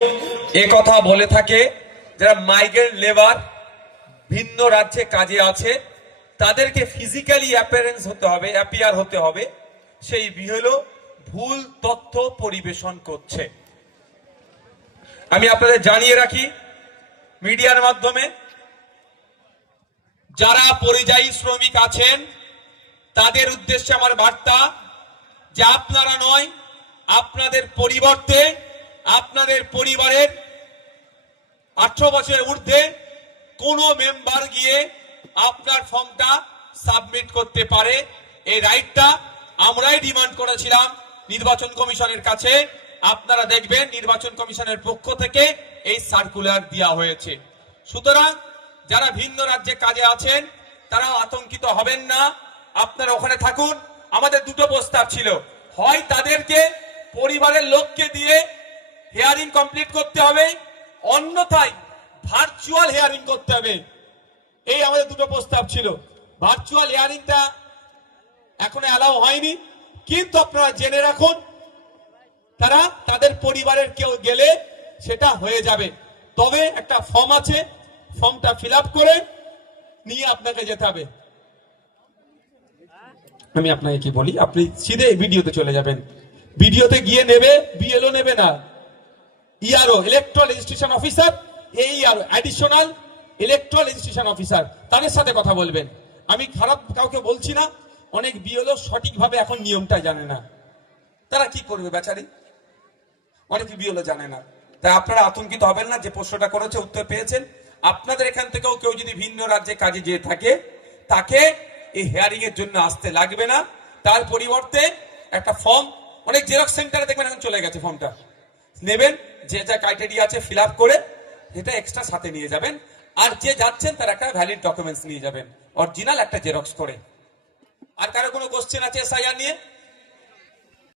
এ কথা বলে থাকে যারা মাইগ্রেন্ট লেবার ভিন্ন রাজ্যে কাজে আছে তাদেরকে ফিজিক্যালি অ্যাপিয়ারেন্স হতে হবে, অ্যাপিয়ার হতে হবে, সেই বিএলও ভুল তথ্য পরিবেশন করছে। আমি আপনাদের জানিয়ে রাখি মিডিয়ার মাধ্যমে, যারা পরিযায়ী শ্রমিক আছেন তাদের উদ্দেশ্যে আমার বার্তা যে আপনারা নয়, আপনাদের পরিবর্তে আপনাদের পরিবারের 18 বছরের ঊর্ধ্বে কোনো মেম্বার গিয়ে আপনার ফর্মটা সাবমিট করতে পারে। এই রাইটটা আমরাই ডিমান্ড করেছিলাম নির্বাচন কমিশনের কাছে। আপনারা দেখবেন নির্বাচন কমিশনের পক্ষ থেকে এই সার্কুলার দেওয়া হয়েছে। সুতরাং যারা ভিন্ন রাজ্যে কাজে আছেন তারা আতঙ্কিত হবেন না, আপনারা ওখানে থাকুন। আমাদের দুটো প্রস্তাব ছিল, হয় তাদেরকে পরিবারের লোককে দিয়ে হিয়ারিং কমপ্লিট করতে হবে, অন্যথায় ভার্চুয়াল হিয়ারিং করতে হবে। এই আমাদের দুটো প্রস্তাব ছিল। ভার্চুয়াল হিয়ারিংটা এখনো অ্যালাউ হয়নি, কিন্তু আপনারা জেনে রাখুন তারা তাদের পরিবারের কেউ গেলে সেটা হয়ে যাবে। তবে একটা ফর্ম আছে, ফর্মটা ফিল আপ করে নিয়ে আপনাকে যেতে হবে। আমি আপনাকে কি বলি, আপনি সিধে ভিডিওতে চলে যাবেন, ভিডিওতে গিয়ে নেবে, বিএলও নেবে না, ERO electoral registration officer, এইআরও additional electoral registration officer, তাদের সাথে কথা বলবেন। আমি খারাপ কাউকে বলছি না, অনেক বিএলও সঠিকভাবে এখন নিয়মটা জানে না, তারা কি করবে বেচারি, অনেক বিএলও জানে না। তাই আপনারা আতঙ্কিত হবেন না, যে প্রশ্নটা করেছে উত্তর পেয়েছেন। আপনাদের এখান থেকেও কেউ যদি ভিন্ন রাজ্যে কাজে যেয়ে থাকে তাকে এই হিয়ারিং এর জন্য আসতে লাগবে না। তার পরিবর্তে একটা ফর্ম, অনেক জেরক্স সেন্টারে দেখবেন এখন চলে গেছে, ফর্মটা নেবেন, যে যা ক্রাইটেরিয়া আছে ফিল আপ করে এটা এক্সট্রা সাথে নিয়ে যাবেন। আর যে যাচ্ছেন তার একটা ভ্যালিড ডকুমেন্টস নিয়ে যাবেন, অরিজিনাল একটা জেরক্স করে। আর কারো কোনো কোশ্চেন আছে এসআইআর নিয়ে?